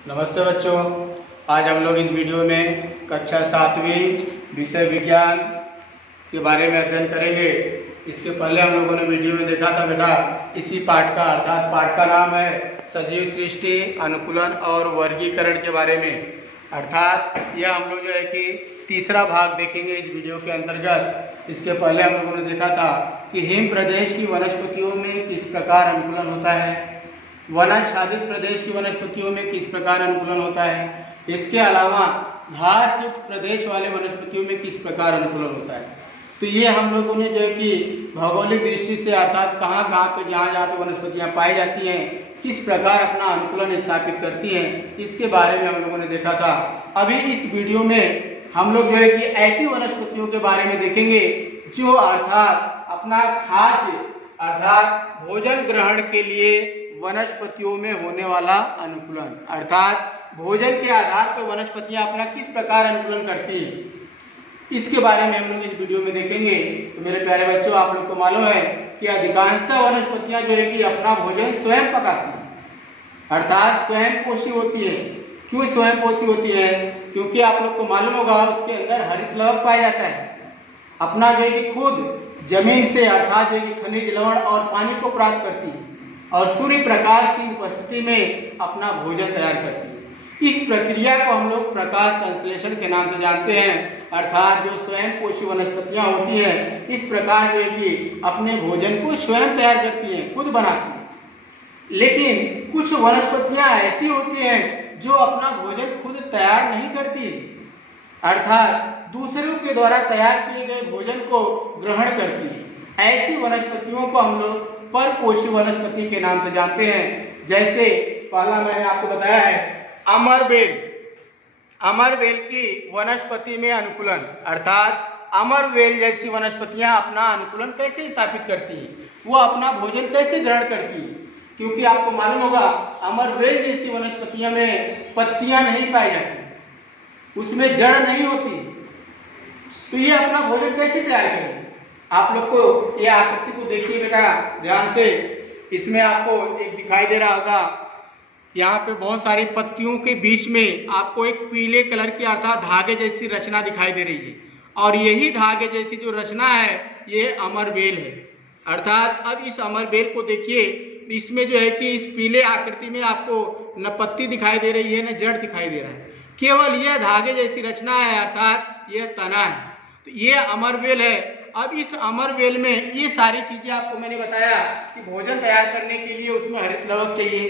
नमस्ते बच्चों, आज हम लोग इस वीडियो में कक्षा 7वीं विषय विज्ञान के बारे में अध्ययन करेंगे। इसके पहले हम लोगों ने वीडियो में देखा था बेटा इसी पाठ का, अर्थात पाठ का नाम है सजीव सृष्टि, अनुकूलन और वर्गीकरण के बारे में। अर्थात यह हम लोग जो है कि तीसरा भाग देखेंगे इस वीडियो के अंतर्गत। इसके पहले हम लोगों ने देखा था कि हिम प्रदेश की वनस्पतियों में किस प्रकार अनुकूलन होता है, वनाच्छादित प्रदेश की वनस्पतियों में किस प्रकार अनुकूलन होता है, इसके अलावा घास युक्त प्रदेश वाले वनस्पतियों में किस प्रकार अनुकूलन होता है। तो ये हम लोगों ने जो है कि भौगोलिक दृष्टि से अर्थात कहाँ कहाँ पे जहाँ पे वनस्पतियाँ पाई जाती हैं किस प्रकार अपना अनुकूलन स्थापित करती हैं, इसके बारे में हम लोगों ने देखा था। अभी इस वीडियो में हम लोग जो है कि ऐसी वनस्पतियों के बारे में देखेंगे जो अर्थात अपना खाद्य अर्थात भोजन ग्रहण के लिए वनस्पतियों में होने वाला अनुकूलन, अर्थात भोजन के आधार पर वनस्पतियां अपना किस प्रकार अनुकूलन करती हैं, इसके बारे में हम लोग इस वीडियो में देखेंगे। तो मेरे प्यारे बच्चों, आप लोग को मालूम है कि अधिकांशतः वनस्पतियां जो है कि अपना भोजन स्वयं पकाती हैं, अर्थात स्वयं पोषी होती है। क्यों स्वयं पोषी होती है? क्योंकि आप लोग को मालूम होगा उसके अंदर हरित लवक पाया जाता है। अपना जो है कि खुद जमीन से अर्थात जो है कि खनिज लवण और पानी को प्राप्त करती है और सूर्य प्रकाश की उपस्थिति में अपना भोजन तैयार करती है। इस प्रक्रिया को हम लोग प्रकाश संश्लेषण के नाम से जानते हैं। अर्थात जो स्वयं पोषी वनस्पतियां होती हैं इस प्रकार जो है कि अपने भोजन को स्वयं तैयार करती हैं, खुद बनाती हैं। लेकिन कुछ वनस्पतियां ऐसी होती हैं जो अपना भोजन खुद तैयार नहीं करती, अर्थात दूसरों के द्वारा तैयार किए गए भोजन को ग्रहण करती है। ऐसी वनस्पतियों को हम लोग परपोषी वनस्पति के नाम से जानते हैं। जैसे पहला मैंने आपको बताया है अमरबेल। अमरबेल की वनस्पति में अनुकूलन, अर्थात अमरबेल जैसी वनस्पतियां अपना अनुकूलन कैसे स्थापित करती हैं, वो अपना भोजन कैसे ग्रहण करती हैं। क्योंकि आपको मालूम होगा अमरबेल जैसी वनस्पतियों में पत्तियां नहीं पाई जाती, उसमें जड़ नहीं होती, तो ये अपना भोजन कैसे तैयार करेंगे। आप लोग को ये आकृति को देखिए बेटा ध्यान से। इसमें आपको एक दिखाई दे रहा होगा, यहाँ पे बहुत सारी पत्तियों के बीच में आपको एक पीले कलर की अर्थात धागे जैसी रचना दिखाई दे रही है, और यही धागे जैसी जो रचना है ये अमरबेल है। अर्थात अब इस अमरबेल को देखिए, इसमें जो है कि इस पीले आकृति में आपको न पत्ती दिखाई दे रही है न जड़ दिखाई दे रहा है, केवल यह धागे जैसी रचना है, अर्थात यह तना है। तो ये अमरबेल है। अब इस अमरबेल में ये सारी चीजें आपको मैंने बताया कि भोजन तैयार करने के लिए उसमें हरित लवक चाहिए,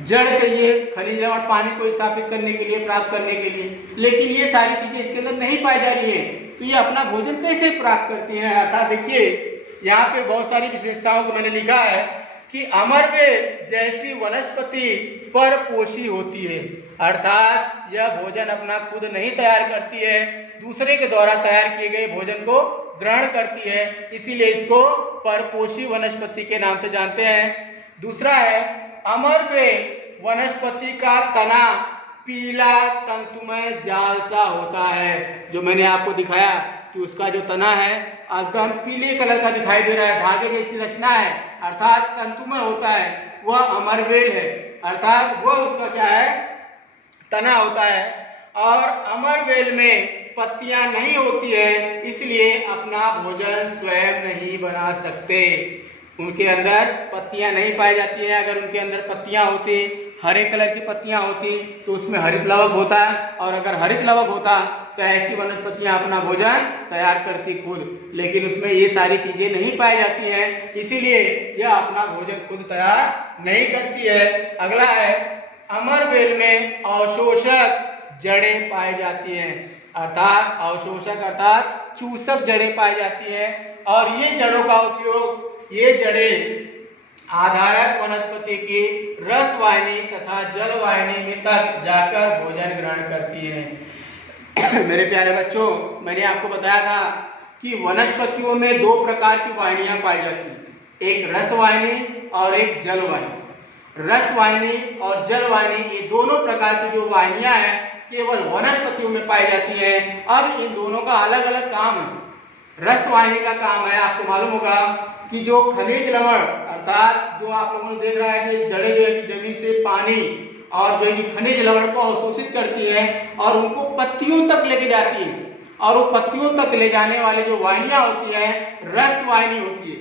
जड़ चाहिए, खनिज और पानी को स्थापित करने के लिए, प्राप्त करने के लिए, लेकिन ये सारी चीजें इसके अंदर नहीं पाई जा रही है। तो ये अपना भोजन कैसे प्राप्त करती हैं? अर्थात देखिए यहाँ पे बहुत सारी विशेषताओं को मैंने लिखा है कि अमरबेल जैसी वनस्पति परपोषी होती है, अर्थात यह भोजन अपना खुद नहीं तैयार करती है, दूसरे के द्वारा तैयार किए गए भोजन को ग्रहण करती है, इसीलिए इसको परपोषी वनस्पति के नाम से जानते हैं। दूसरा है अमरबेल वनस्पति का तना पीला तंतुमय जाल सा होता है। जो मैंने आपको दिखाया कि उसका जो तना है एकदम पीले कलर का दिखाई दे रहा है, धागे जैसी रचना है, अर्थात तंतुमय होता है, वह अमरबेल है, अर्थात वह उसका क्या है, तना होता है। और अमरबेल में पत्तियां नहीं होती है, इसलिए अपना भोजन स्वयं नहीं बना सकते। उनके अंदर पत्तियां नहीं पाई जाती हैं। अगर उनके अंदर पत्तियां होती, हरे कलर की पत्तियां होती, तो उसमें हरित लवक होता, और अगर हरित लवक होता तो ऐसी वनस्पतियां अपना भोजन तैयार करती खुद, लेकिन उसमें ये सारी चीजें नहीं पाई जाती हैं, इसीलिए यह अपना भोजन खुद तैयार नहीं करती है। अगला है अमरबेल में अवशोषक जड़ें पाई जाती हैं, अर्थात अवशोषक अर्थात चूसक जड़ें पाई जाती हैं, और ये जड़ों का उपयोग, ये जड़ें आधारक वनस्पति की रसवाहिनी तथा जलवाहिनी में तक जाकर भोजन ग्रहण करती हैं। मेरे प्यारे बच्चों, मैंने आपको बताया था कि वनस्पतियों में दो प्रकार की वाहिनियां पाई जाती हैं, एक रसवाहिनी और एक जलवाहिनी। रसवाहिनी और जलवाहिनी ये दोनों प्रकार की जो वाहिनियां हैं केवल वनस्पतियों में पाई जाती हैं। अब इन दोनों का अलग अलग काम है। रसवाहिनी का काम है, आपको मालूम होगा कि जो खनिज लवण अर्थात जो आप लोगों ने देख रहा है कि जड़ें जो है जमीन से पानी और जो है कि खनिज लवण को अवशोषित करती है और उनको पत्तियों तक लेके जाती है। और वो पत्तियों तक ले जाने वाली जो वाहिनियां होती है रस वाहिनी होती है।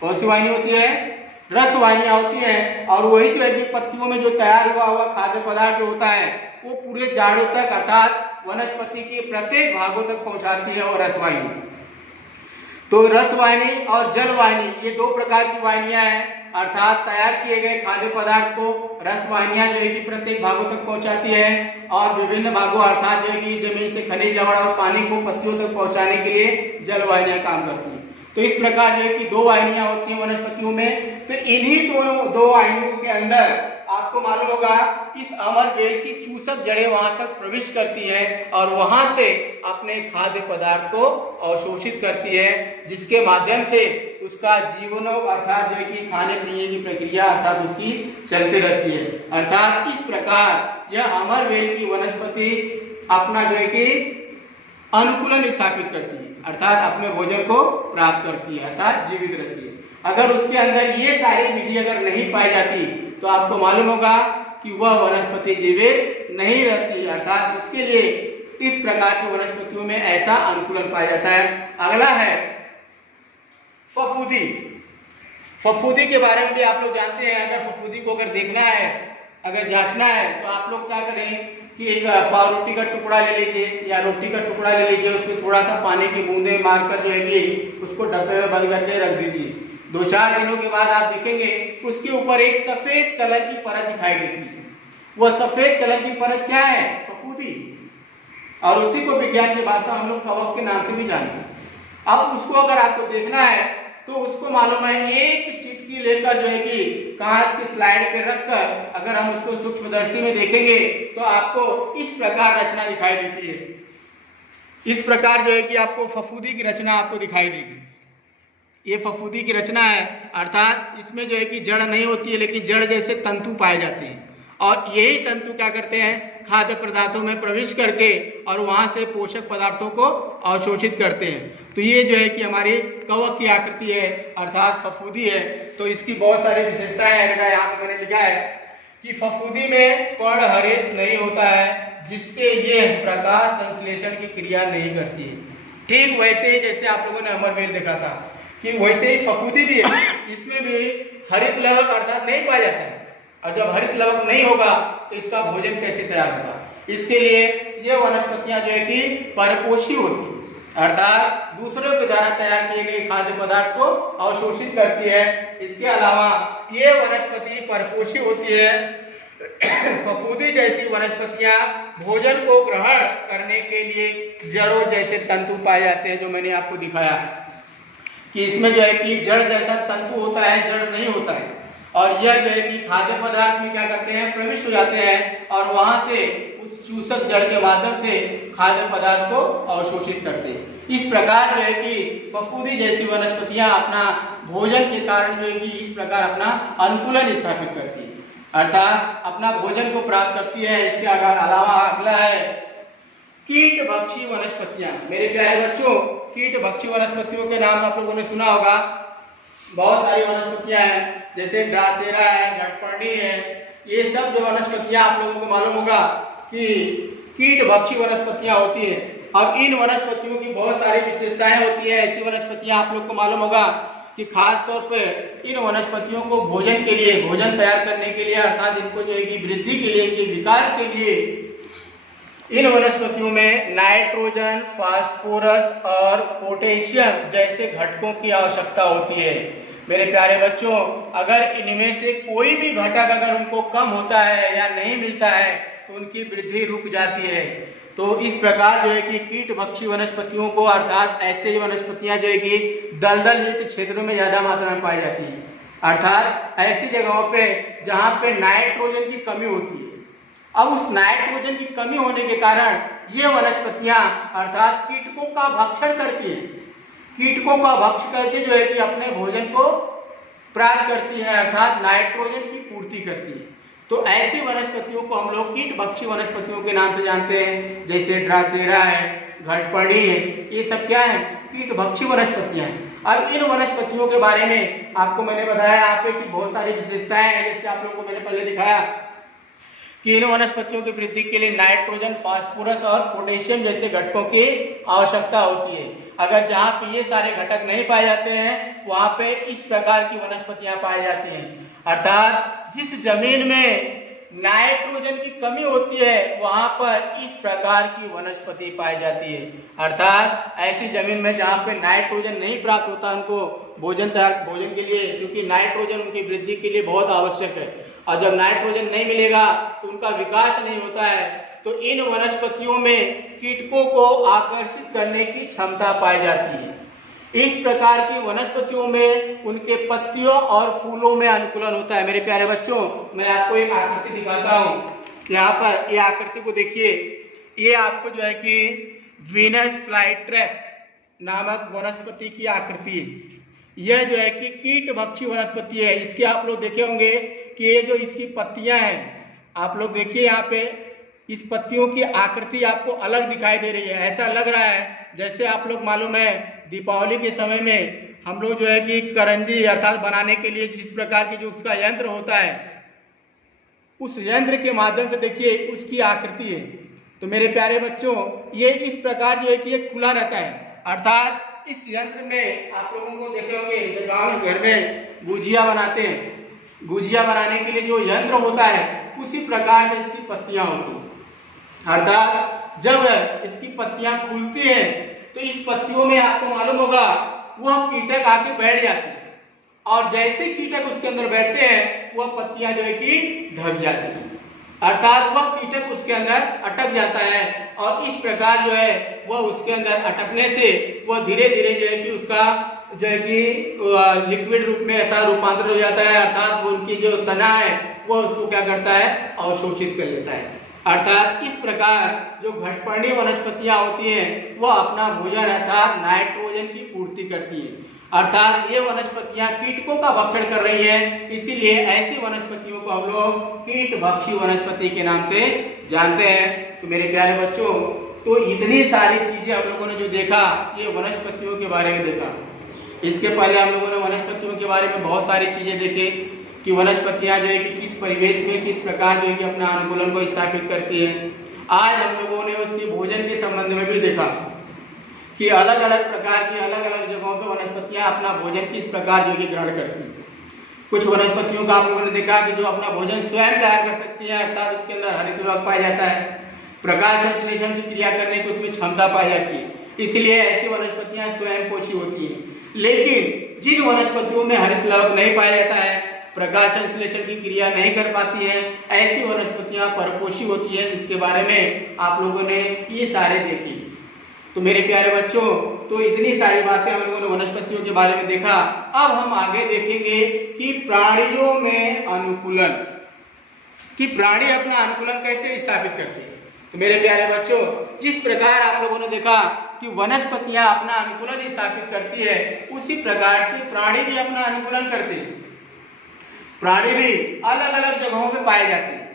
कौन सी वाहिनी होती है? रस वाहिनियां होती हैं। और वही जो है कि पत्तियों में जो तैयार हुआ खाद्य पदार्थ जो होता है वो पूरे जाड़ों तक अर्थात वनस्पति के प्रत्येक भागों तक पहुंचाती है और रस वाहिनी। तो रस वाहिनी और जल वाहिनी ये दो प्रकार की वाहिनियां हैं। अर्थात तैयार किए गए खाद्य पदार्थ को रस वाहिनियां जो है कि प्रत्येक भागों तक पहुंचाती है और विभिन्न भागों अर्थात जो है कि जमीन से खनिज लवण और पानी को पत्तियों तक पहुंचाने के लिए जल वाहिनियां काम करती है। तो इस प्रकार जो है कि दो वाहिनियां होती हैं वनस्पतियों में। तो इन्हीं दोनों दो वाहिनियों के अंदर आपको मालूम होगा इस अमर बेल की चूसक जड़ें वहां तक प्रवेश करती है और वहां से अपने खाद्य पदार्थ को अवशोषित करती है, जिसके माध्यम से उसका जीवनों अर्थात जो है कि खाने पीने की प्रक्रिया अर्थात उसकी चलती रहती है। अर्थात इस प्रकार यह अमर बेल की वनस्पति अपना जो है कि अनुकूलन स्थापित करती है अर्थात अपने भोजन को प्राप्त करती है अर्थात जीवित रहती है। अगर उसके अंदर ये सारी विधि अगर नहीं पाई जाती तो आपको मालूम होगा कि वह वनस्पति जीवित नहीं रहती। अर्थात इसके लिए इस प्रकार की वनस्पतियों में ऐसा अनुकूलन पाया जाता है। अगला है फफूंदी। फफूंदी के बारे में भी आप लोग जानते हैं। अगर फफूंदी को अगर देखना है, अगर जांचना है तो आप लोग क्या करें कि एक पावरोटी का टुकड़ा ले लीजिए या रोटी का टुकड़ा ले लीजिए, उसमें थोड़ा सा पानी की बूंदे मारकर जो है कि उसको डब्बे में बंद करके रख दीजिए। 2-4 दिनों के बाद आप देखेंगे उसके ऊपर एक सफेद कलर की परत दिखाई देती है। वह सफेद कलर की परत क्या है? फफूंदी। और उसी को विज्ञान की भाषा हम लोग कवक के नाम से भी जानते हैं। अब उसको अगर आपको देखना है तो उसको मालूम है एक चिटकी लेकर जो है कि कांच की स्लाइड पे रखकर अगर हम उसको सूक्ष्मदर्शी में देखेंगे तो आपको इस प्रकार रचना दिखाई देती है। इस प्रकार जो है कि आपको फफूंदी की रचना आपको दिखाई देगी। ये फफूंदी की रचना है अर्थात इसमें जो है कि जड़ नहीं होती है लेकिन जड़ जैसे तंतु पाए जाते हैं और यही तंतु क्या करते हैं खाद्य पदार्थों में प्रवेश करके और वहां से पोषक पदार्थों को अवशोषित करते हैं। तो ये जो है कि हमारी कवक की आकृति है अर्थात फफूंदी है। तो इसकी बहुत सारी विशेषताएं हैं। यहाँ पे मैंने लिखा है कि फफूंदी में पर्ण हरित नहीं होता है जिससे ये प्रकाश संश्लेषण की क्रिया नहीं करती है। ठीक वैसे ही जैसे आप लोगों ने अमरवेल देखा था कि वैसे ही फफूंदी भी है, इसमें भी हरित लवक अर्थात नहीं पाया जाता है। और जब हरित लवक नहीं होगा तो इसका भोजन कैसे तैयार होगा? इसके लिए ये वनस्पतियां जो है कि परपोषी होती है अर्थात दूसरों के द्वारा तैयार किए गए खाद्य पदार्थ को अवशोषित करती है। इसके अलावा ये वनस्पति परपोषी होती है। फफूंदी जैसी वनस्पतियां भोजन को ग्रहण करने के लिए जड़ों जैसे तंतु पाए जाते हैं, जो मैंने आपको दिखाया कि इसमें जो है कि जड़ जैसा तंतु होता है, जड़ नहीं होता है। और यह जो है कि खाद्य पदार्थ में क्या करते हैं प्रविष्ट हो जाते हैं और वहां से उस चूसक जड़ के माध्यम से खाद्य पदार्थ को अवशोषित करते हैं। इस प्रकार जो है कि फफूंदी जैसी वनस्पतियां अपना भोजन के कारण जो है कि इस प्रकार अपना अनुकूलन स्थापित करती है अर्थात अपना भोजन को प्राप्त करती है। इसके अलावा अगला है कीट भक्षी वनस्पतियां। मेरे प्यारे बच्चों, कीट भक्षी वनस्पतियों के नाम आप लोगों ने सुना होगा। बहुत सारी वनस्पतियां हैं जैसे ड्रासेरा है, घटपर्णी है। ये सब जो वनस्पतियां आप लोगों को मालूम होगा कि कीट भक्षी वनस्पतियां होती हैं। अब इन वनस्पतियों की बहुत सारी विशेषताएं होती है। ऐसी वनस्पतियां आप लोग को मालूम होगा कि खास तौर पे इन वनस्पतियों को भोजन के लिए, भोजन तैयार करने के लिए अर्थात इनको जो है कि वृद्धि के लिए, इनके विकास के लिए इन वनस्पतियों में नाइट्रोजन, फास्फोरस और पोटेशियम जैसे घटकों की आवश्यकता होती है। मेरे प्यारे बच्चों, अगर इनमें से कोई भी घटक अगर उनको कम होता है या नहीं मिलता है तो उनकी वृद्धि रुक जाती है। तो इस प्रकार जो है कि कीट भक्षी वनस्पतियों को अर्थात ऐसे वनस्पतियां जो है कि दलदल युक्त क्षेत्रों में ज्यादा मात्रा में पाई जाती है अर्थात ऐसी जगहों पे जहां पे नाइट्रोजन की कमी होती है। अब उस नाइट्रोजन की कमी होने के कारण ये वनस्पतियां अर्थात कीटकों का भक्षण करती हैं। कीटकों का भक्ष करके जो है कि अपने भोजन को प्राप्त करती है अर्थात नाइट्रोजन की पूर्ति करती है। तो ऐसी वनस्पतियों को हम लोग कीट भक्षी वनस्पतियों के नाम से जानते हैं। जैसे ड्रासेरा है, घटपर्णी है, ये सब क्या है कीट भक्षी वनस्पतियां हैं। अब इन वनस्पतियों के बारे में आपको मैंने बताया यहाँ पे कि बहुत सारी विशेषताएं हैं। जैसे आप लोगों को मैंने पहले दिखाया कि इन वनस्पतियों की वृद्धि के लिए नाइट्रोजन, फास्फोरस और पोटेशियम जैसे घटकों की आवश्यकता होती है। अगर जहाँ पे ये सारे घटक नहीं पाए जाते हैं वहां पे इस प्रकार की वनस्पतियां पाई जाती हैं। अर्थात जिस जमीन में नाइट्रोजन की कमी होती है वहां पर इस प्रकार की वनस्पति पाई जाती है। अर्थात ऐसी जमीन में जहाँ पे नाइट्रोजन नहीं प्राप्त होता उनको भोजन के लिए, क्योंकि नाइट्रोजन उनकी वृद्धि के लिए बहुत आवश्यक है, और जब नाइट्रोजन नहीं मिलेगा तो उनका विकास नहीं होता है। तो इन वनस्पतियों में कीटकों को आकर्षित करने की क्षमता पाई जाती है। इस प्रकार की वनस्पतियों में उनके पत्तियों और फूलों में अनुकूलन होता है। मेरे प्यारे बच्चों, मैं आपको एक आकृति दिखाता हूँ। यहाँ पर ये आकृति को देखिए, ये आपको जो है कि वीनस फ्लाईट्रैप नामक वनस्पति की आकृति है। यह जो है कि कीट भक्षी वनस्पति है। इसके आप लोग देखे होंगे कि ये जो इसकी पत्तियां हैं, आप लोग देखिए यहाँ पे इस पत्तियों की आकृति आपको अलग दिखाई दे रही है। ऐसा लग रहा है जैसे आप लोग मालूम है दीपावली के समय में हम लोग जो है कि करंजी अर्थात बनाने के लिए जिस प्रकार की जो उसका यंत्र होता है, उस यंत्र के माध्यम से देखिए उसकी आकृति है। तो मेरे प्यारे बच्चों, ये इस प्रकार जो है कि ये खुला रहता है। अर्थात इस यंत्र में आप लोगों को देखे होंगे गाँव घर में गुजिया बनाते हैं, गुजिया बनाने के लिए जो यंत्र होता है उसी प्रकार से इसकी पत्तियां होती हैं। अर्थात जब इसकी पत्तियां खुलती हैं तो इस पत्तियों में आपको मालूम होगा वह कीटक आके बैठ जाते हैं, और जैसे कीटक उसके अंदर बैठते हैं वह पत्तियां जो है कि ढक जाती हैं। अर्थात वह कीटक उसके अंदर अटक जाता है, और इस प्रकार जो है वह उसके अंदर अटकने से वह धीरे धीरे जो है कि उसका जो है कि लिक्विड रूप में रूपांतरित हो जाता है। अर्थात वो उनकी जो तना है वो उसको क्या करता है, अवशोषित कर लेता है। अर्थात इस प्रकार जो घटपर्णी वनस्पतियां होती हैं वह अपना भोजन अर्थात नाइट्रोजन की पूर्ति करती है। अर्थात ये वनस्पतियां कीटकों का भक्षण कर रही हैं, इसीलिए ऐसी वनस्पतियों को हम लोग कीट भक्षी वनस्पति के नाम से जानते हैं। तो मेरे प्यारे बच्चों, तो इतनी सारी चीजें हम लोगों ने जो देखा ये वनस्पतियों के बारे में देखा। इसके पहले हम लोगों ने वनस्पतियों के बारे में बहुत सारी चीजें देखी कि वनस्पतियां जो है कि किस परिवेश में किस प्रकार जो है कि अपना अनुकूलन को स्थापित करती हैं। आज हम लोगों ने उसके भोजन के संबंध में भी देखा कि अलग अलग प्रकार की अलग अलग जगहों पर वनस्पतियां अपना भोजन किस प्रकार जो है कि ग्रहण करती हैं। कुछ वनस्पतियों का आप लोगों ने देखा कि जो अपना भोजन स्वयं तैयार कर सकती है, अर्थात उसके अंदर हरित लवण पाया जाता है, प्रकाश संश्लेषण की क्रिया करने की उसमें क्षमता पाई जाती है, इसलिए ऐसी वनस्पतियां स्वयं पोषी होती हैं। लेकिन जिन वनस्पतियों में हरित लवण नहीं पाया जाता है, प्रकाश संश्लेषण की क्रिया नहीं कर पाती है, ऐसी वनस्पतियां परपोषी होती है, जिसके बारे में आप लोगों ने ये सारे देखी। तो मेरे प्यारे बच्चों, तो इतनी सारी बातें हम लोगों ने वनस्पतियों के बारे में देखा। अब हम आगे देखेंगे कि प्राणियों में अनुकूलन, कि प्राणी अपना अनुकूलन कैसे स्थापित करते हैं। तो मेरे प्यारे बच्चों, जिस प्रकार आप लोगों ने देखा कि वनस्पतियां अपना अनुकूलन स्थापित करती है, उसी प्रकार से प्राणी भी अपना अनुकूलन करते हैं। प्राणी भी अलग अलग जगहों पे पाए जाते हैं,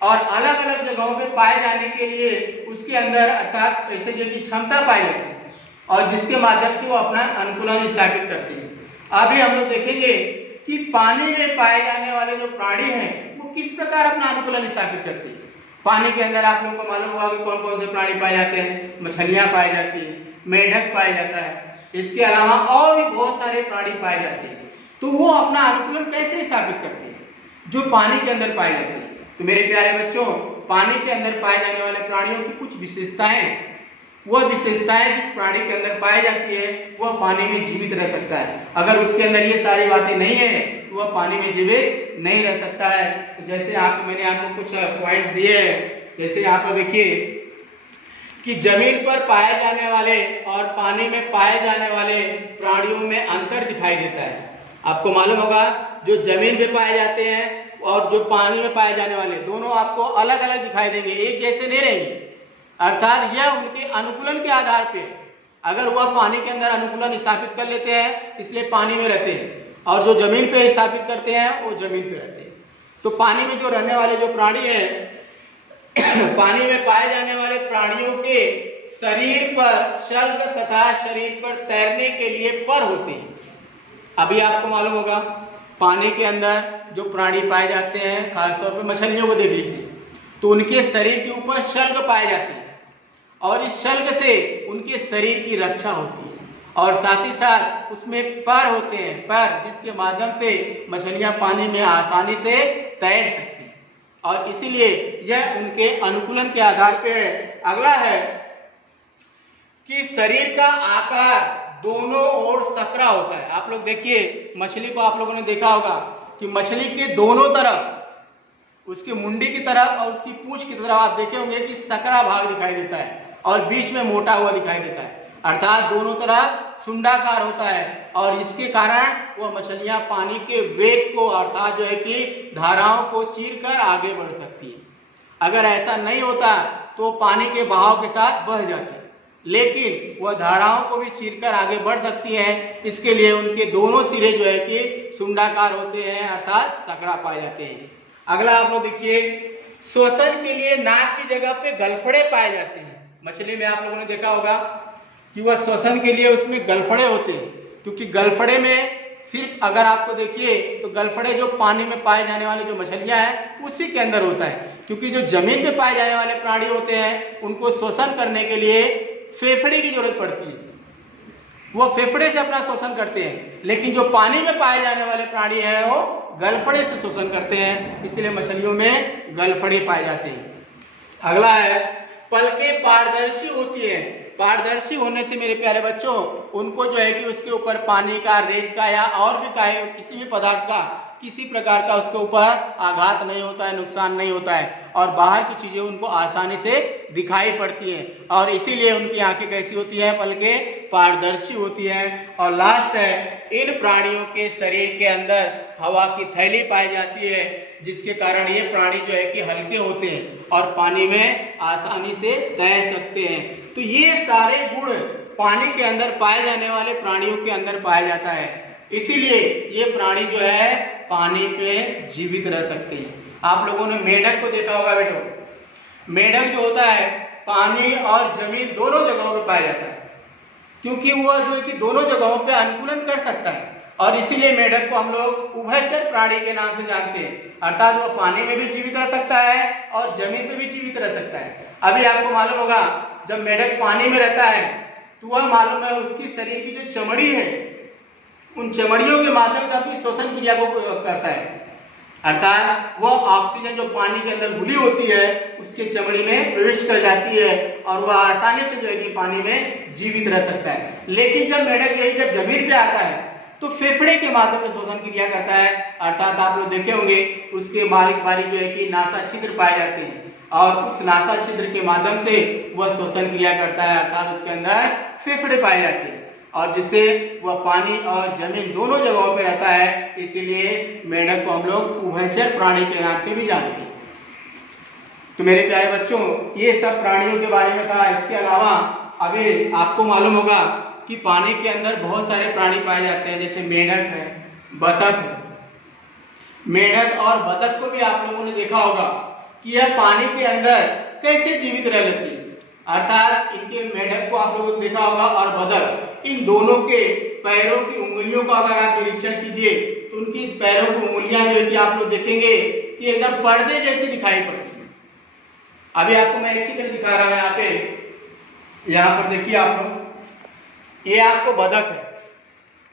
और अलग अलग जगहों पे पाए जाने के लिए उसके अंदर अर्थात ऐसे जो की क्षमता पाई जाती है, और जिसके माध्यम से वो अपना अनुकूलन स्थापित करते हैं। अभी हम लोग देखेंगे कि पानी में पाए जाने वाले जो प्राणी हैं वो किस प्रकार अपना अनुकूलन स्थापित करते हैं। पानी के अंदर आप लोगों को मालूम होगा कि कौन कौन से प्राणी पाए जाते हैं। मछलियां पाई जाती है, मेढक पाया जाता है, इसके अलावा और भी बहुत सारे प्राणी पाए जाते हैं। तो वो अपना अनुकूलन कैसे स्थापित करते हैं, जो पानी के अंदर पाए जाते हैं। तो मेरे प्यारे बच्चों, पानी के अंदर पाए जाने वाले प्राणियों की कुछ विशेषताएं, वह विशेषताएं जिस प्राणी के अंदर पाई जाती है वह पानी में जीवित रह सकता है। अगर उसके अंदर ये सारी बातें नहीं है तो वह पानी में जीवित नहीं रह सकता है। तो जैसे मैंने आपको कुछ पॉइंट दिए हैं, जैसे यहाँ पर देखिए कि जमीन पर पाए जाने वाले और पानी में पाए जाने वाले प्राणियों में अंतर दिखाई देता है। आपको मालूम होगा जो जमीन पे पाए जाते हैं और जो पानी में पाए जाने वाले, दोनों आपको अलग अलग दिखाई देंगे, एक जैसे नहीं रहेंगे। अर्थात यह उनके अनुकूलन के आधार पे, अगर वह पानी के अंदर अनुकूलन स्थापित कर लेते हैं इसलिए पानी में रहते हैं, और जो जमीन पे स्थापित करते हैं वो जमीन पे रहते हैं। तो पानी में जो रहने वाले जो प्राणी हैं पानी में पाए जाने वाले प्राणियों के शरीर पर शल्क तथा शरीर पर तैरने के लिए पर होते हैं। अभी आपको मालूम होगा पानी के अंदर जो प्राणी पाए जाते हैं, खासतौर पर मछलियों को देख लीजिए, तो उनके शरीर के ऊपर शल्क पाए जाते हैं और इस शल्क से उनके शरीर की रक्षा होती है और साथ ही साथ उसमें पर होते हैं, पर जिसके माध्यम से मछलियां पानी में आसानी से तैर सकती हैं और इसीलिए यह उनके अनुकूलन के आधार पे है। अगला है कि शरीर का आकार दोनों ओर सकरा होता है। आप लोग देखिए मछली को, आप लोगों ने देखा होगा कि मछली के दोनों तरफ, उसकी मुंडी की तरफ और उसकी पूंछ की तरफ आप देखे होंगे कि सकरा भाग दिखाई देता है और बीच में मोटा हुआ दिखाई देता है, अर्थात दोनों तरफ सुंडाकार होता है और इसके कारण वह मछलियां पानी के वेग को, अर्थात जो है कि धाराओं को चीरकर आगे बढ़ सकती है। अगर ऐसा नहीं होता तो पानी के बहाव के साथ बह जाती है, लेकिन वह धाराओं को भी चीरकर आगे बढ़ सकती है। इसके लिए उनके दोनों सिरे जो है कि सुंडाकार होते हैं, अर्थात सकरा पाए जाते हैं। अगला आप लोग देखिए, श्वसन के लिए नाक की जगह पे गलफड़े पाए जाते हैं। मछली में आप लोगों ने देखा होगा कि वह श्वसन के लिए उसमें गलफड़े होते हैं, क्योंकि गलफड़े में सिर्फ अगर आपको देखिए तो गलफड़े जो पानी में पाए जाने वाले जो मछलियां हैं उसी के अंदर होता है, क्योंकि जो जमीन पे पाए जाने वाले प्राणी होते हैं उनको श्वसन करने के लिए फेफड़े की जरूरत पड़ती है, वो फेफड़े से अपना शोषण करते हैं, लेकिन जो पानी में पाए जाने वाले प्राणी हैं वो गलफड़े से शोषण करते हैं, इसलिए मछलियों में गलफड़े पाए जाते हैं। अगला है, पलकें पारदर्शी होती है। पारदर्शी होने से मेरे प्यारे बच्चों उनको जो है कि उसके ऊपर पानी का, रेत का या और भी किसी भी पदार्थ का किसी प्रकार का उसके ऊपर आघात नहीं होता है, नुकसान नहीं होता है और बाहर की चीजें उनको आसानी से दिखाई पड़ती हैं और इसीलिए उनकी आंखें कैसी होती हैं, पलकें पारदर्शी होती हैं। और लास्ट है, इन प्राणियों के शरीर के अंदर हवा की थैली पाई जाती है, जिसके कारण ये प्राणी जो है कि हल्के होते हैं और पानी में आसानी से तैर सकते हैं। तो ये सारे गुण पानी के अंदर पाए जाने वाले प्राणियों के अंदर पाया जाता है, इसीलिए ये प्राणी जो है पानी पे जीवित रह सकते हैं। आप लोगों ने मेढक को देखा होगा बेटो, मेढक जो होता है पानी और जमीन दोनों जगहों पे पाया जाता है, क्योंकि वो जो है कि दोनों जगहों पे अनुकूलन कर सकता है और इसीलिए मेढक को हम लोग उभयचर प्राणी के नाम से जानते हैं, अर्थात वो पानी में भी जीवित रह सकता है और जमीन पे भी जीवित रह सकता है। अभी आपको मालूम होगा जब मेढक पानी में रहता है तो वह मालूम है उसकी शरीर की जो चमड़ी है उन चमड़ियों के माध्यम से अपनी श्वसन क्रिया को करता है, अर्थात वह ऑक्सीजन जो पानी के अंदर घुली होती है उसके चमड़ी में प्रवेश कर जाती है और वह आसानी से जो है कि पानी में जीवित रह सकता है। लेकिन जब मेढक यही जब जमीन पे आता है तो फेफड़े के माध्यम से श्वसन क्रिया करता है, अर्थात आप लोग देखे होंगे उसके बारीक बारीक जो है कि नासा छिद्र पाए जाते हैं और उस नासा छिद्र के माध्यम से वह श्वसन क्रिया करता है, अर्थात उसके अंदर फेफड़े पाए जाते हैं और जिससे वह पानी और जमीन दोनों जगहों पे रहता है, इसीलिए मेढक को हम लोग उभयचर प्राणी के नाम से भी जानते हैं। तो मेरे प्यारे बच्चों ये सब प्राणियों के बारे में था। इसके अलावा अभी आपको मालूम होगा कि पानी के अंदर बहुत सारे प्राणी पाए जाते हैं, जैसे मेढक है, बतख है। मेढक और बतख को भी आप लोगों ने देखा होगा कि यह पानी के अंदर कैसे जीवित रह लेती है, अर्थात इनके मेढक को आप लोगों ने देखा होगा और बतख, इन दोनों के पैरों की उंगलियों का अगर आप निरीक्षण कीजिए तो उनकी पैरों की उंगलियां जो है कि आप लोग देखेंगे कि एकदम पर्दे जैसी दिखाई पड़ती है। अभी आपको मैं एक चित्र दिखा रहा हूं यहाँ पे, यहाँ पर देखिए आप लोग, ये आपको बतख है।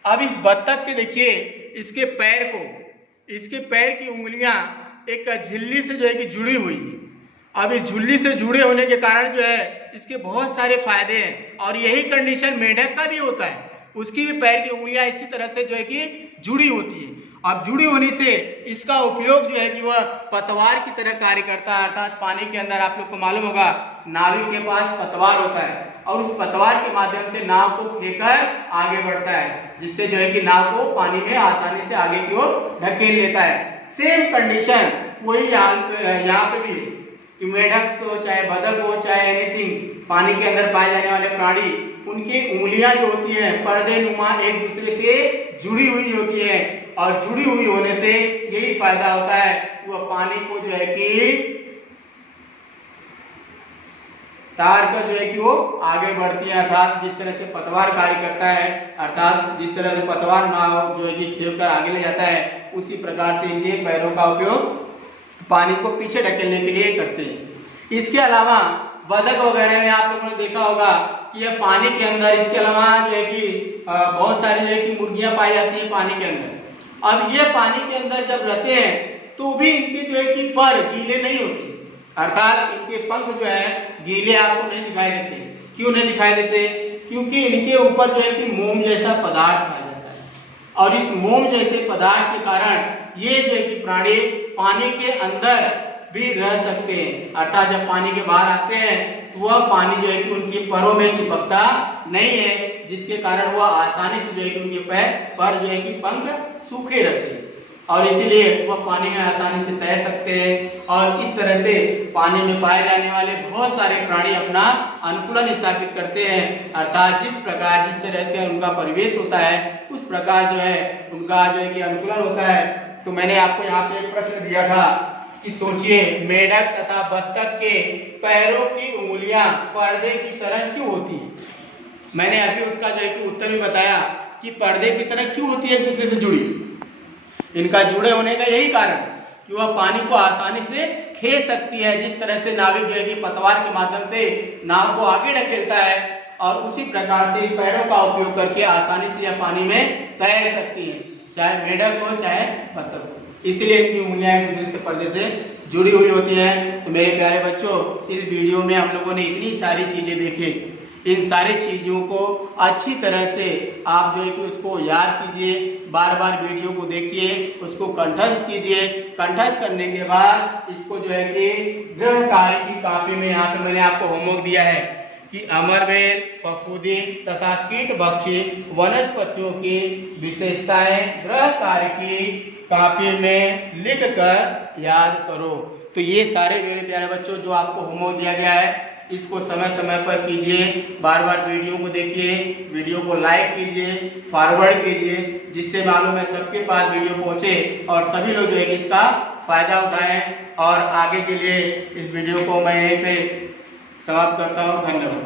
अब इस बतख के देखिए इसके पैर को, इसके पैर की उंगलियां एक झिल्ली से जो है कि जुड़ी हुई है। अब इस झिल्ली से जुड़े होने के कारण जो है इसके बहुत सारे फायदे हैं और यही कंडीशन मेढक का भी होता है, उसकी भी पैर की उंगलियां इसी तरह से जो है कि जुड़ी होती है। अब जुड़ी होने से इसका उपयोग जो है कि वह पतवार की तरह कार्य करता है, अर्थात पानी के अंदर आप लोग को मालूम होगा नाविक के पास पतवार होता है और उस पतवार के माध्यम से नाव को फेंककर आगे बढ़ता है, जिससे जो है कि नाव को पानी में आसानी से आगे की ओर धकेल लेता है। सेम कंडीशन वही यहाँ पे भी है कि मेढक हो चाहे बतख हो चाहे एनीथिंग पानी के अंदर पाए जाने वाले प्राणी, उनकी उंगलियां जो होती हैं पर्दे नुमा एक दूसरे से जुड़ी हुई होती है और जुड़ी हुई होने से यही फायदा होता है, वह पानी को जो है कि तार कर जो है कि वो आगे बढ़ती है, अर्थात जिस तरह से पतवार कार्य करता है, अर्थात जिस तरह से पतवार नाव जो है कि खेव कर आगे ले जाता है, उसी प्रकार से इनके पैरों का उपयोग पानी को पीछे ढकेलने के लिए करते हैं। इसके अलावा बतख वगैरह में आप लोगों ने देखा होगा कि ये पानी के अंदर, इसके अलावा जो है कि बहुत सारी जो है कि मुर्गियां पाई जाती है पानी के अंदर। अब ये पानी के अंदर जब रहते हैं तो भी इनके जो है कि पर गीले नहीं होते, अर्थात इनके पंख जो है गीले आपको नहीं दिखाई देते। क्यों नहीं दिखाई देते? क्योंकि इनके ऊपर जो है कि मोम जैसा पदार्थ पाया जाता है, और इस मोम जैसे पदार्थ के कारण ये जो है कि प्राणी पानी के अंदर भी रह सकते हैं, अर्थात जब पानी के बाहर आते हैं तो वह पानी जो है कि उनके पैरों में चिपकता नहीं है, जिसके कारण वह आसानी से जो है कि उनके पर जो है कि पंख सूखे रहते हैं, और इसीलिए वह पानी में आसानी से तैर सकते हैं। और इस तरह से पानी में पाए जाने वाले बहुत सारे प्राणी अपना अनुकूलन स्थापित करते हैं, अर्थात जिस तरह से उनका परिवेश होता है उस प्रकार जो है उनका जो है कि अनुकूलन होता है। तो मैंने आपको यहाँ पे एक प्रश्न दिया था कि सोचिए, मेढक तथा बत्तख के पैरों की उंगलियां पर्दे की तरह क्यों होती है? मैंने अभी उसका जो है कि उत्तर भी बताया कि पर्दे की तरह क्यों होती है, एक दूसरे से जुड़ी। इनका जुड़े होने का यही कारण कि वह पानी को आसानी से खींच सकती है, जिस तरह से नाविक जो है कि पतवार के माध्यम से नाव को आगे ढकेलता है, और उसी प्रकार से पैरों का उपयोग करके आसानी से यह पानी में तैर सकती है, चाहे मेढक हो चाहे बत्तख हो। इसलिए इनकी उंगलियां एक दूसरे से पर्दे से जुड़ी हुई होती हैं। तो मेरे प्यारे बच्चों, इस वीडियो में हम लोगों ने इतनी सारी चीजें देखी, इन सारी चीजों को अच्छी तरह से आप जो है कि उसको याद कीजिए, बार बार वीडियो को देखिए, उसको कंठस्थ कीजिए। कंठस्थ करने के बाद इसको जो है कि गृह कार्य की कॉपी में यहाँ पे मैंने आपको होमवर्क दिया है कि अमरवेल, फफूंदी तथा कीटभक्षी वनस्पतियों की विशेषताएं गृह कार्य की कॉपी में लिखकर याद करो। तो ये सारे मेरे प्यारे बच्चों जो आपको होमवर्क दिया गया है, इसको समय समय पर कीजिए, बार बार वीडियो को देखिए, वीडियो को लाइक कीजिए, फॉरवर्ड कीजिए, जिससे मालूम है सबके पास वीडियो पहुंचे और सभी लोग जो है इसका फायदा उठाएं। और आगे के लिए इस वीडियो को मैं यहीं पे समाप्त करता हूँ। धन्यवाद।